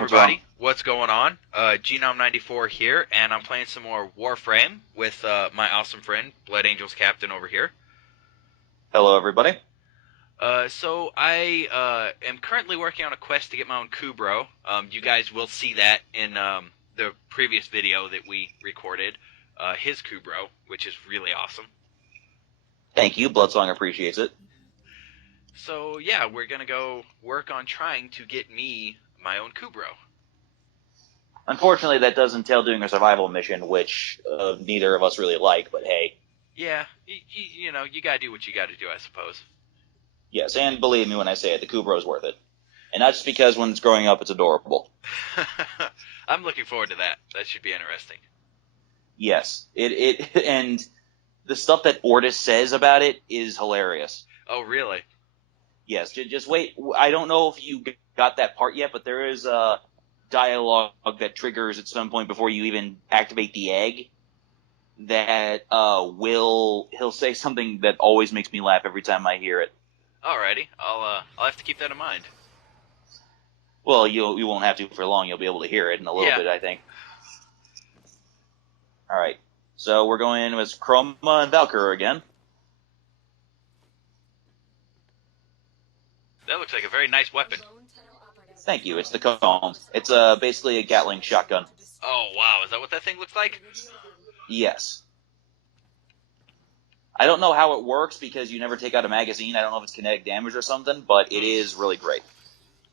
What's everybody, wrong? what's going on? Genome94 here, and I'm playing some more Warframe with my awesome friend, BloodAngelsCaptain over here. Hello, everybody. So I am currently working on a quest to get my own Kubrow. You guys will see that in the previous video that we recorded, his Kubrow, which is really awesome. Thank you. Bloodsong appreciates it. So yeah, we're gonna go work on trying to get me my own Kubrow. Unfortunately, that does entail doing a survival mission, which neither of us really like, but hey. Yeah, you know, you gotta do what you gotta do, I suppose. Yes, and believe me when I say it, the Kubrow's worth it. And not just because when it's growing up, it's adorable. I'm looking forward to that. That should be interesting. Yes, and the stuff that Ortis says about it is hilarious. Oh, really? Yes, just wait. I don't know if you got that part yet, but there is a dialogue that triggers at some point before you even activate the egg that he'll say something that always makes me laugh every time I hear it. Alrighty, I'll have to keep that in mind. Well, you won't have to for long. You'll be able to hear it in a little bit, I think. All right, so we're going in with Chroma and Valkyr again. That looks like a very nice weapon. Thank you. It's the comb. It's basically a Gatling shotgun. Oh wow, is that what that thing looks like? Yes. I don't know how it works because you never take out a magazine. I don't know if it's kinetic damage or something, but it is really great.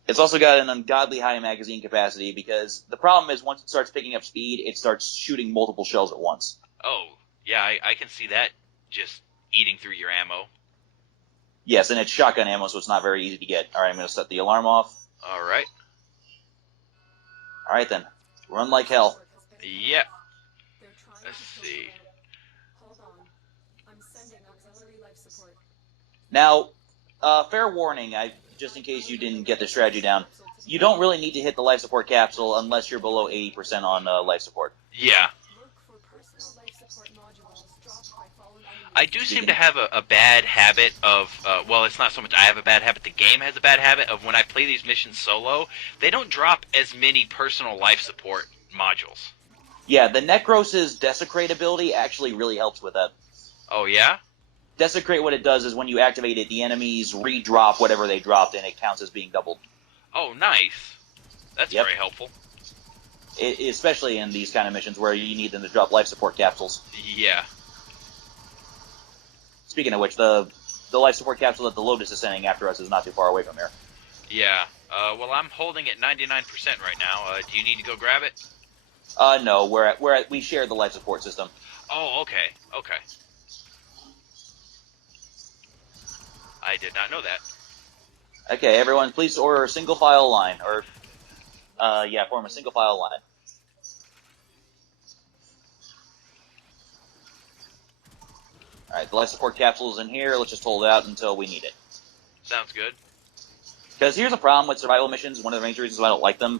It's also got an ungodly high magazine capacity because the problem is once it starts picking up speed, it starts shooting multiple shells at once. Oh, yeah, I can see that just eating through your ammo. Yes, and it's shotgun ammo, so it's not very easy to get. All right, I'm going to set the alarm off. All right. All right, then. Run like hell. Yep. Let's see. Now, fair warning, just in case you didn't get the strategy down, you don't really need to hit the life support capsule unless you're below 80% on life support. Yeah. I do seem to have a bad habit of, well, it's not so much I have a bad habit, the game has a bad habit of when I play these missions solo, they don't drop as many personal life support modules. Yeah, the Necros' Desecrate ability actually really helps with that. Oh, yeah? Desecrate, what it does is when you activate it, the enemies re-drop whatever they dropped, and it counts as being doubled. Oh, nice. That's very helpful. Especially in these kind of missions where you need them to drop life support capsules. Yeah. Speaking of which, the life support capsule that the Lotus is sending after us is not too far away from here. Yeah. Well, I'm holding at 99% right now. Do you need to go grab it? No, we share the life support system. Oh, okay. Okay. I did not know that. Okay, everyone, please order a single file line, or form a single file line. All right, the life support capsule is in here. Let's just hold it out until we need it. Sounds good. Because here's a problem with survival missions. One of the main reasons why I don't like them.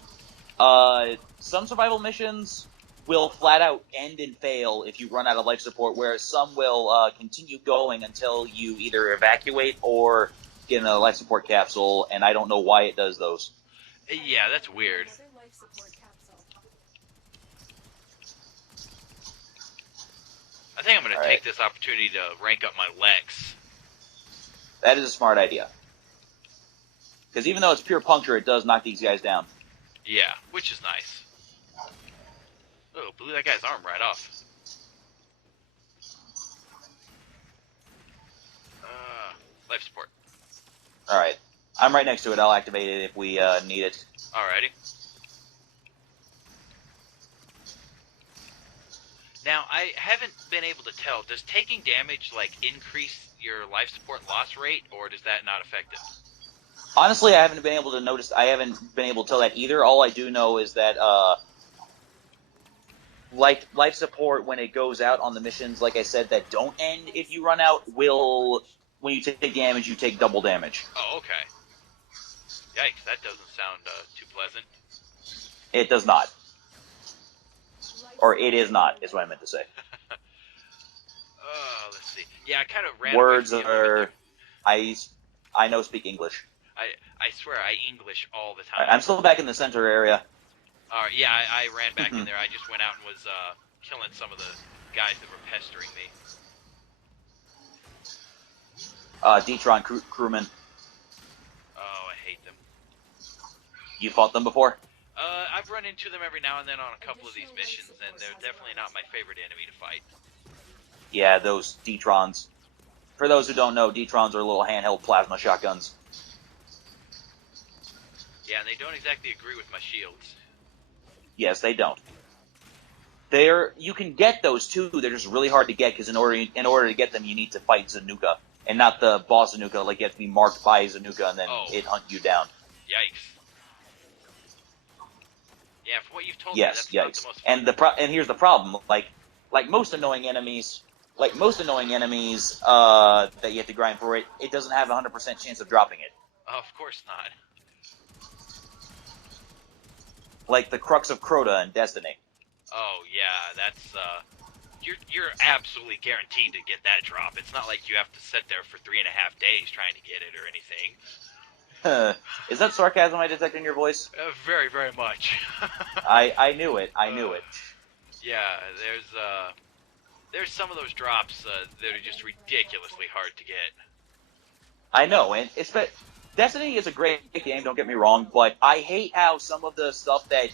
Some survival missions will flat out end and fail if you run out of life support, whereas some will continue going until you either evacuate or get a life support capsule, and I don't know why it does those. Yeah, that's weird. I think I'm going to take this opportunity to rank up my Lex. That is a smart idea. Because even though it's pure puncture, it does knock these guys down. Yeah, which is nice. Oh, blew that guy's arm right off. Life support. Alright. I'm right next to it. I'll activate it if we need it. Alrighty. Now, I haven't been able to tell, does taking damage, like, increase your life support loss rate, or does that not affect it? Honestly, I haven't been able to notice, I haven't been able to tell that either. All I do know is that, life support, when it goes out on the missions, like I said, that don't end if you run out, when you take damage, you take double damage. Oh, okay. Yikes, that doesn't sound too pleasant. It does not. Or it is not, is what I meant to say. Let's see. Yeah, I kind of ran Words away from are... I know speak English. I swear, I English all the time. I'm still back in the center area. Alright, yeah, I ran back in there. I just went out and was killing some of the guys that were pestering me. Detron crewmen. Oh, I hate them. You fought them before? I've run into them every now and then on a couple of these missions, and they're definitely not my favorite enemy to fight. Yeah, those Detrons. For those who don't know, Detrons are little handheld plasma shotguns. Yeah, and they don't exactly agree with my shields. Yes, they don't. You can get those too. They're just really hard to get because in order to get them, you need to fight Zanuka, and not the boss Zanuka. Like you have to be marked by Zanuka, and then it hunt you down. Yikes. Yeah, from what you've told me, Yes, that's yikes. not the most fun. And here's the problem. Like most annoying enemies, that you have to grind for, it doesn't have a 100% chance of dropping it. Oh, of course not. Like the Crux of Crota in Destiny. Oh yeah, that's you're absolutely guaranteed to get that drop. It's not like you have to sit there for 3.5 days trying to get it or anything. Is that sarcasm I detect in your voice? Very, very much. I knew it. I knew it. Yeah, there's some of those drops that are just ridiculously hard to get. I know, and Destiny is a great game. Don't get me wrong, but I hate how some of the stuff that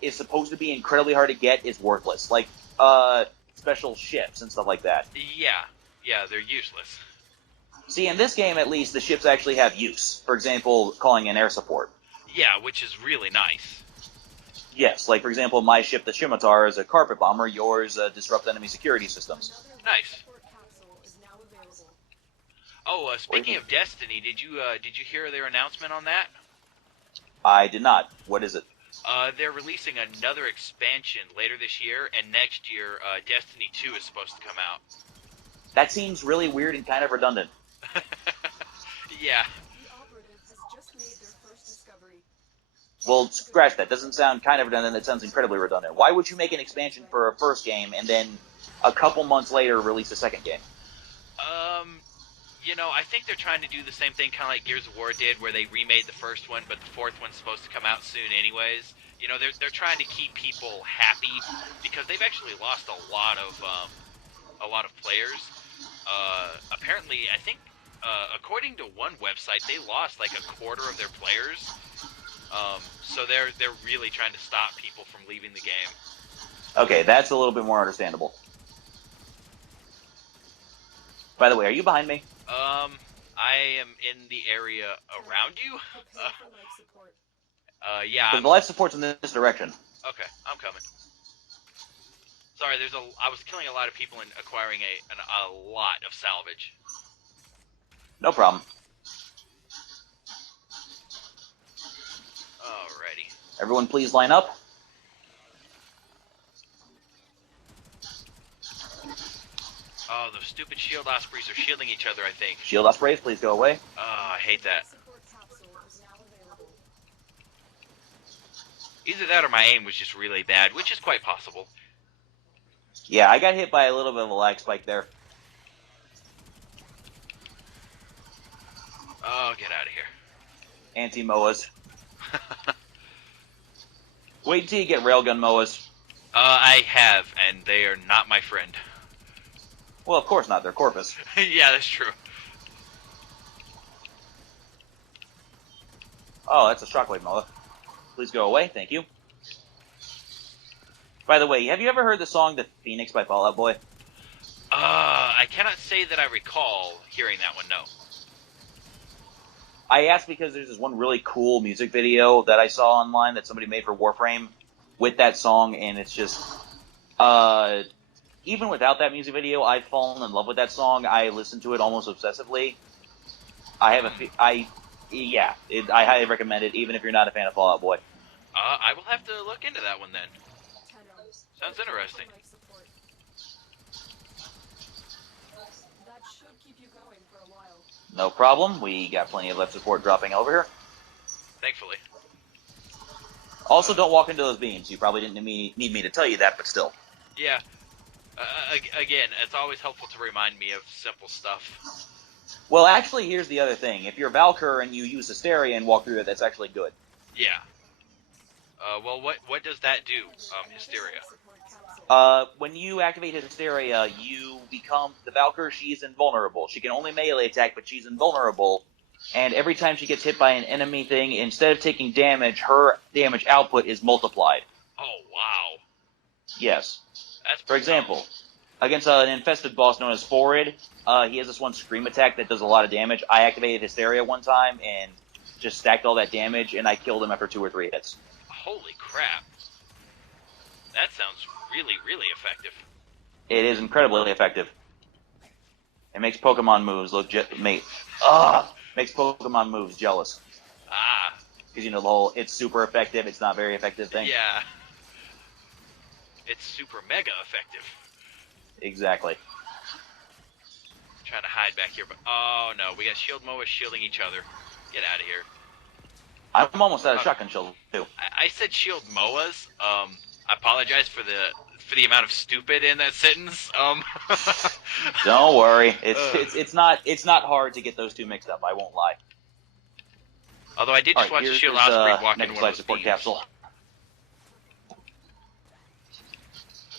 is supposed to be incredibly hard to get is worthless, like special ships and stuff like that. Yeah, they're useless. See, in this game, at least, the ships actually have use. For example, calling in air support. Yeah, which is really nice. Yes, like, for example, my ship, the Scimitar, is a carpet bomber. Yours disrupts enemy security systems. Nice. Oh, speaking of Destiny, did you hear their announcement on that? I did not. What is it? They're releasing another expansion later this year, and next year, Destiny 2 is supposed to come out. That seems really weird and kind of redundant. Yeah. Well, scratch that. Doesn't sound kind of redundant. That sounds incredibly redundant. Why would you make an expansion for a first game and then a couple months later release a second game? I think they're trying to do the same thing, kind of like Gears of War did, where they remade the first one, but the fourth one's supposed to come out soon anyways. They're trying to keep people happy because they've actually lost a lot of players. Apparently, I think according to one website, they lost like a quarter of their players. So they're really trying to stop people from leaving the game. Okay, that's a little bit more understandable. By the way, are you behind me? I am in the area around you. Yeah. The life support's in this direction. Okay, I'm coming. Sorry, I was killing a lot of people and acquiring a lot of salvage. No problem. Alrighty. Everyone please line up. Oh, those stupid shield ospreys are shielding each other, I think. Shield ospreys, please go away. Oh, I hate that. Either that or my aim was just really bad, which is quite possible. Yeah, I got hit by a little bit of a lag spike there. Oh, get out of here. Anti-MOAs. Wait until you get railgun MOAs. I have, and they are not my friend. Well, of course not. They're Corpus. Yeah, that's true. Oh, that's a shockwave MOA. Please go away. Thank you. By the way, have you ever heard the song The Phoenix by Fall Out Boy? I cannot say that I recall hearing that one, no. I asked because there's this one really cool music video that I saw online that somebody made for Warframe with that song, and it's just... even without that music video, I've fallen in love with that song. I listen to it almost obsessively. I highly recommend it, even if you're not a fan of Fall Out Boy. I will have to look into that one then. Sounds interesting. No problem. We got plenty of left support dropping over here. Thankfully. Also, don't walk into those beams. You probably didn't need me to tell you that, but still. Yeah. Again, it's always helpful to remind me of simple stuff. Well, actually, here's the other thing. If you're Valkyr and you use Hysteria and walk through it, that's actually good. Yeah. Well, what does that do? Hysteria. When you activate Hysteria, you become the Valkyr. She's invulnerable. She can only melee attack, but she's invulnerable. And every time she gets hit by an enemy thing, instead of taking damage, her damage output is multiplied. Oh wow. Yes. That's For example, against an infested boss known as Forid, he has this one scream attack that does a lot of damage. I activated Hysteria one time and just stacked all that damage, and I killed him after 2 or 3 hits. Holy crap. That sounds really, really effective. It is incredibly effective. It makes Pokemon moves look makes Pokemon moves jealous. Ah. Because, you know, the whole it's super effective, it's not very effective thing. Yeah. It's super mega effective. Exactly. I'm trying to hide back here, but oh no, we got Shield Moa shielding each other. Get out of here. I'm almost out of shotgun shield too. I said Shield Moas. I apologize for the amount of stupid in that sentence. Don't worry, it's not hard to get those two mixed up. I won't lie. Although I did just watch Shield Osprey walk into one of those support beams. capsule.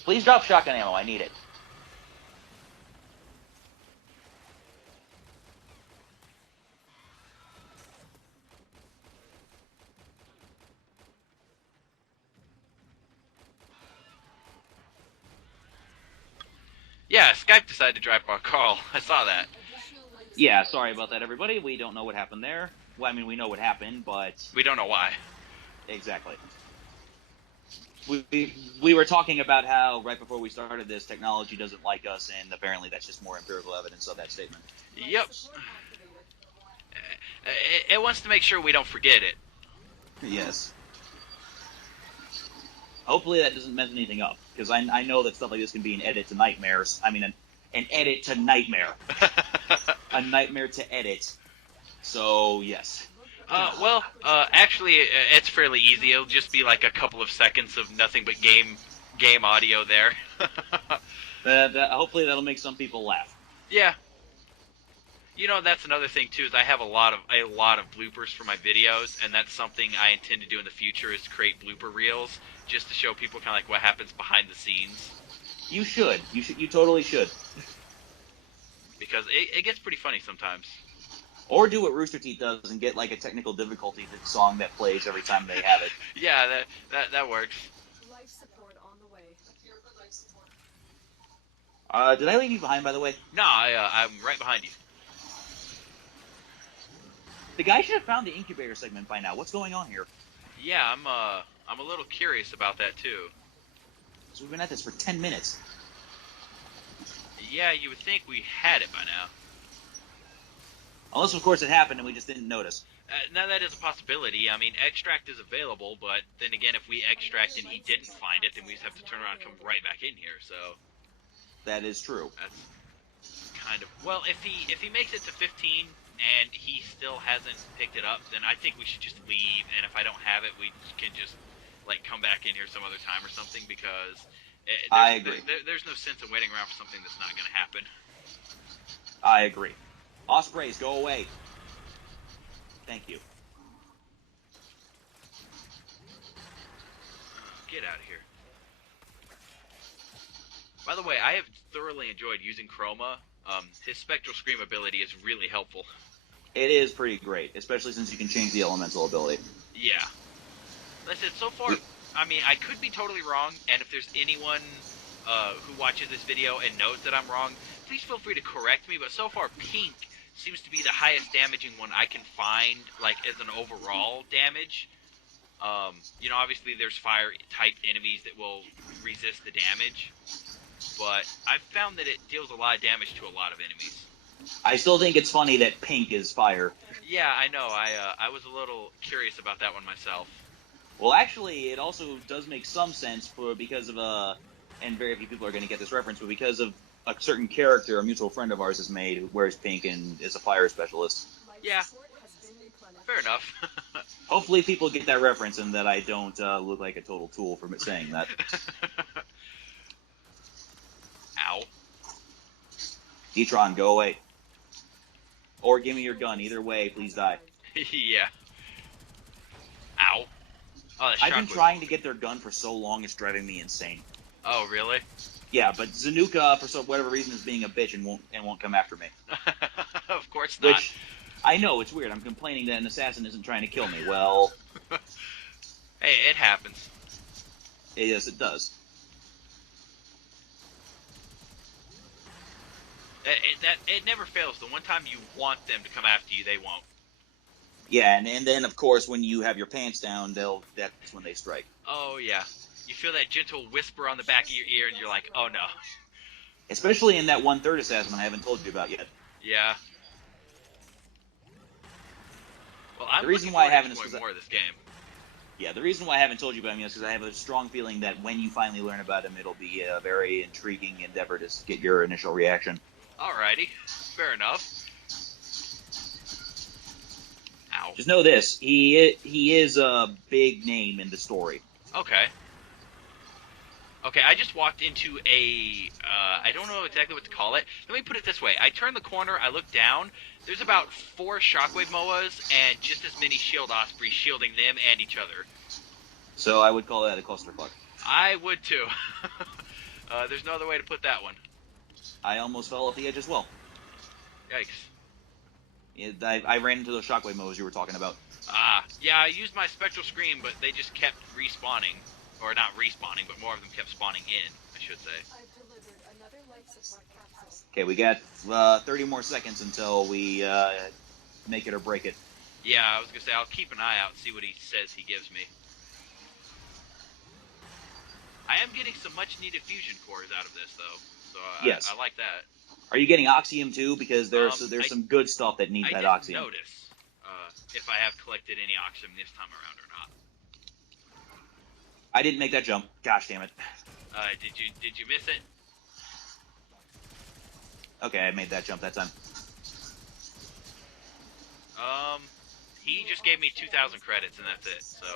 Please drop shotgun ammo. I need it. Yeah, Skype decided to drop our call. I saw that. Yeah, sorry about that, everybody. We don't know what happened there. Well, I mean, we know what happened, but We don't know why. exactly. We were talking about how right before we started this, technology doesn't like us, and apparently that's just more empirical evidence of that statement. Yep. It wants to make sure we don't forget it. Yes. Hopefully that doesn't mess anything up, because I know that stuff like this can be an edit to nightmares. I mean, an edit to nightmare. A nightmare to edit. So, yes. Actually, it's fairly easy. It'll just be like a couple of seconds of nothing but game audio there. Hopefully that'll make some people laugh. Yeah. You know, that's another thing too. Is I have a lot of bloopers for my videos, and that's something I intend to do in the future. Is create blooper reels just to show people kind of like what happens behind the scenes. You should. You totally should. Because it gets pretty funny sometimes. Or do what Rooster Teeth does and get like a technical difficulty song that plays every time they have it. Yeah, that works. Life support on the way. Did I leave you behind, by the way? No, I'm right behind you. The guy should have found the incubator segment by now. What's going on here? Yeah, I'm a little curious about that too. So we've been at this for 10 minutes. Yeah, you would think we had it by now. Unless, of course, it happened and we just didn't notice. Now that is a possibility. I mean, extract is available, but then again, if we extract and he didn't find it, then we just have to turn around and come right back in here. So That is true. that's kind of well. If he makes it to 15 and he still hasn't picked it up, then I think we should just leave. And if I don't have it, we can just like come back in here some other time or something because I agree. There's no sense in waiting around for something that's not going to happen. I agree. Ospreys, go away. Thank you. Get out of here. By the way, I have thoroughly enjoyed using Chroma. His Spectral Scream ability is really helpful. It is pretty great, especially since you can change the elemental ability. Yeah. Listen, so far, I mean, I could be totally wrong, and if there's anyone who watches this video and knows that I'm wrong, please feel free to correct me, but so far, Pink seems to be the highest damaging one I can find, like, as an overall damage. You know, obviously there's fire-type enemies that will resist the damage, but I've found that it deals a lot of damage to a lot of enemies. I still think it's funny that Pink is fire. Yeah, I know. I was a little curious about that one myself. Well, actually, it also does make some sense because of and very few people are going to get this reference, but because of a certain character a mutual friend of ours has made who wears pink and is a fire specialist. Yeah. Fair enough. Hopefully people get that reference and that I don't look like a total tool for saying that. Ow. Detron, go away. Or give me your gun. Either way, please die. Yeah. Ow. Oh, that I've been shockwave trying mower. to get their gun for so long, it's driving me insane. Oh, really? Yeah, but Zanuka, for whatever reason, is being a bitch and won't come after me. Of course not. Which, I know, it's weird. I'm complaining that an assassin isn't trying to kill me. Well, Hey, it happens. yes, it does. It never fails. The one time you want them to come after you, they won't. Yeah, and then, of course, when you have your pants down, that's when they strike. Oh, yeah. You feel that gentle whisper on the back of your ear, and you're like, oh, no. Especially in that 1/3 assassin I haven't told you about yet. Yeah. Well, I'm The reason looking why I forward to haven't is exploring because more of this game. yeah, the reason why I haven't told you about him is because I have a strong feeling that when you finally learn about him, it'll be a very intriguing endeavor to get your initial reaction. Alrighty. Fair enough. Ow. Just know this: he is a big name in the story. Okay. Okay, I just walked into a, I don't know exactly what to call it. Let me put it this way. I turn the corner, I look down, there's about 4 shockwave moas and just as many shield ospreys shielding them and each other. So I would call that a clusterfuck. I would too. There's no other way to put that one. I almost fell off the edge as well. Yikes. I ran into those shockwave modes you were talking about. Yeah, I used my spectral screen, but they just kept respawning. Or not respawning, but more of them kept spawning in, I should say. I've delivered another life support capsule. Okay, we got 30 more seconds until we make it or break it. Yeah, I was gonna say, I'll keep an eye out and see what he says he gives me. I am getting some much-needed fusion cores out of this, though, so Yes. I like that. Are you getting Oxium too? Because there's I- some good stuff that needs I that didn't Oxium. notice if I have collected any Oxium this time around or not. I didn't make that jump. Gosh damn it. Did you miss it? Okay, I made that jump that time. He just gave me 2,000 credits and that's it. So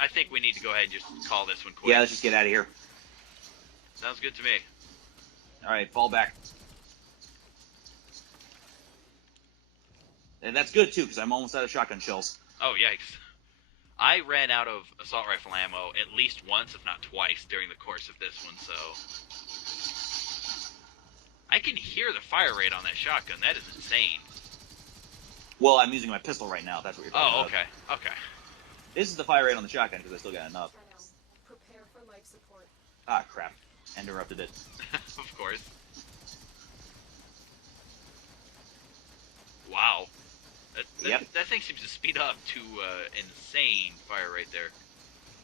I think we need to go ahead and just call this one quits. Yeah, let's just get out of here. Sounds good to me. All right, fall back. And that's good too, because I'm almost out of shotgun shells. Oh, yikes. I ran out of assault rifle ammo at least once, if not twice, during the course of this one, so... I can hear the fire rate on that shotgun. That is insane. Well, I'm using my pistol right now. That's what you're talking Oh, about. okay. Okay. This is the fire rate on the shotgun, because I still got enough. Prepare for life support. Ah, crap. Interrupted it. Of course. Wow. That thing seems to speed up to insane fire rate there.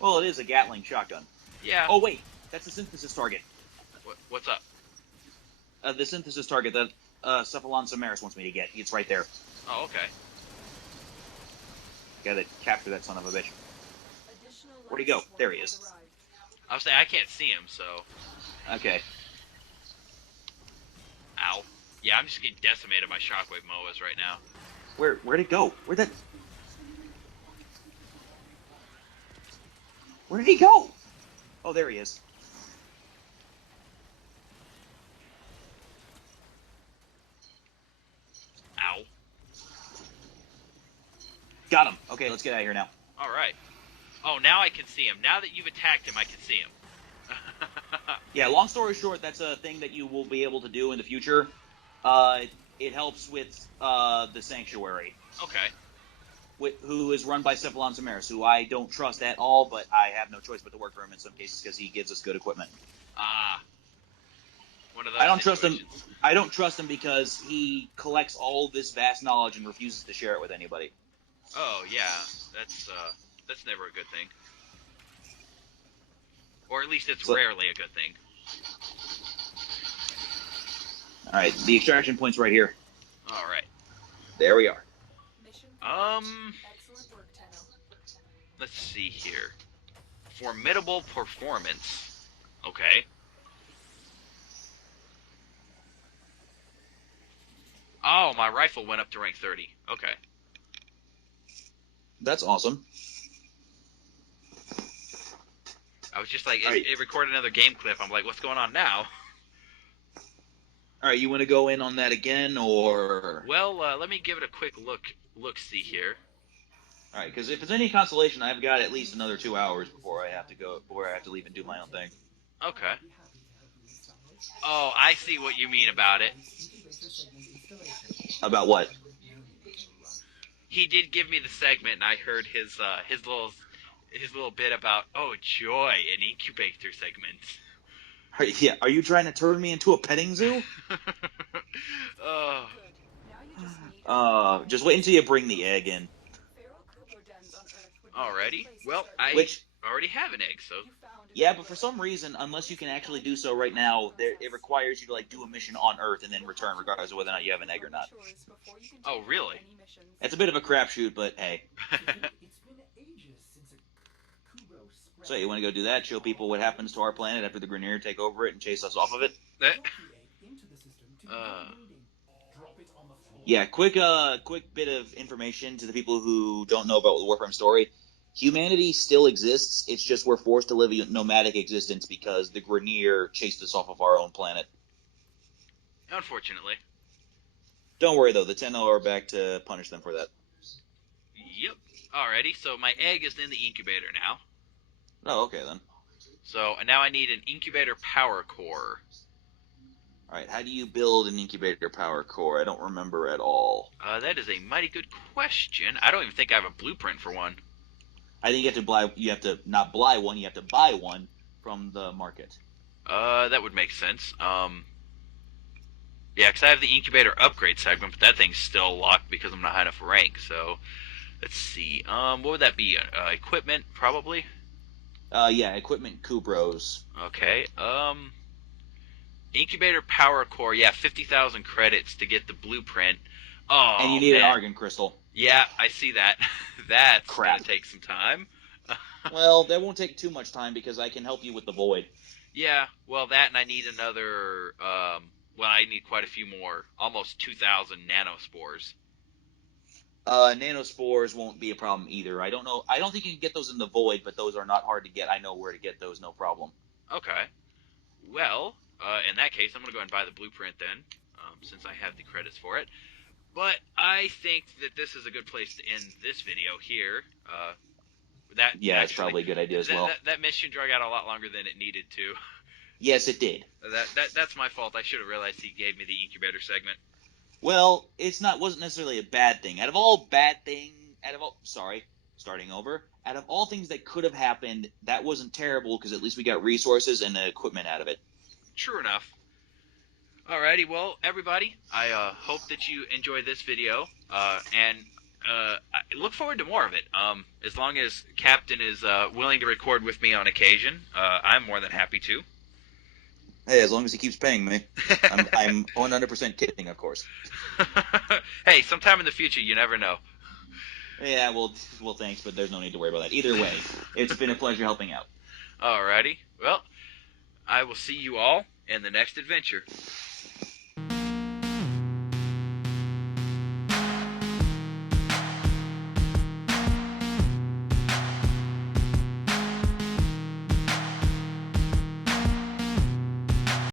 Well, it is a Gatling shotgun. Yeah. Oh, wait. That's the synthesis target. What's up? The synthesis target that Cephalon Samaris wants me to get. It's right there. Oh, okay. Gotta capture that son of a bitch. Additional Where'd he go? life support There he has is. arrived. I was saying, I can't see him, so... Okay. Ow. Yeah, I'm just getting decimated by shockwave moas right now. Where'd it go? Where did he go? Oh, there he is. Ow. Got him. Okay, let's get out of here now. Alright. Oh, now I can see him. Now that you've attacked him, I can see him. Yeah, long story short, that's a thing that you will be able to do in the future. It helps with the Sanctuary, Okay. who is run by Cephalon Samaris, who I don't trust at all, but I have no choice but to work for him in some cases because he gives us good equipment. One of those I don't trust him. situations. I don't trust him because he collects all this vast knowledge and refuses to share it with anybody. Oh, yeah. That's never a good thing. Or at least it's rarely a good thing. All right, the extraction point's right here. Alright. There we are. Mission excellent work, Tenno. Let's see here. Formidable performance. Okay. Oh, my rifle went up to rank 30. Okay. That's awesome. I was just like, All right. it recorded another game clip. I'm like, what's going on now? All right, you want to go in on that again, or? Well, let me give it a quick look-see here. All right, because if it's any consolation, I've got at least another 2 hours before I have to leave and do my own thing. Okay. Oh, I see what you mean about it. About what? He did give me the segment, and I heard his little bit about joy and incubator segments. Are you trying to turn me into a petting zoo? Oh. Good. Now you just need Just wait until you bring the egg in. feral Kubrow dens on Earth would be a Alrighty. good place to Well, start. I Which, already have an egg, so You found a yeah, good but for way. some reason, unless you can actually do so right now, it requires you to do a mission on Earth and then return, regardless of whether or not you have an egg or not. Oh, really? It's a bit of a crapshoot, but hey. So you want to go do that? Show people what happens to our planet after the Grenier take over it and chase us off of it? Yeah, quick bit of information to the people who don't know about the Warframe story. Humanity still exists. It's just we're forced to live a nomadic existence because the Grenier chased us off of our own planet. Unfortunately. Don't worry though, the Tenno are back to punish them for that. Yep. Alrighty, so my egg is in the incubator now. Oh, okay then. So now I need an incubator power core. Alright, how do you build an incubator power core? I don't remember at all. That is a mighty good question. I don't even think I have a blueprint for one. I think you have to buy one from the market. That would make sense. Yeah, because I have the incubator upgrade segment, but that thing's still locked because I'm not high enough rank. So, let's see. What would that be? Equipment, probably. Yeah, equipment Kubrows. Okay. Incubator power core. Yeah, 50,000 credits to get the blueprint. Oh, and you need man. an Argon crystal. Yeah, I see that. That's Crap. gonna take some time. Well, that won't take too much time because I can help you with the void. Yeah, well, that and I need another. I need quite a few more. Almost 2,000 nanospores. Nanospores won't be a problem either. I don't know. I don't think you can get those in the void, but those are not hard to get. I know where to get those, no problem. Okay. Well, in that case, I'm going to go ahead and buy the blueprint then, since I have the credits for it. But I think that this is a good place to end this video here. It's probably a good idea as well. That mission drug out a lot longer than it needed to. Yes, it did. That's my fault. I should have realized he gave me the incubator segment. Well, wasn't necessarily a bad thing. Out of all things that could have happened, that wasn't terrible because at least we got resources and the equipment out of it. True enough. Alrighty, well, everybody, I hope that you enjoy this video, and I look forward to more of it. As long as Captain is willing to record with me on occasion, I'm more than happy to. Hey, as long as he keeps paying me. I'm 100% kidding, of course. Hey, sometime in the future, you never know. Yeah, well, thanks, but there's no need to worry about that. Either way, it's been a pleasure helping out. Alrighty, well, I will see you all in the next adventure.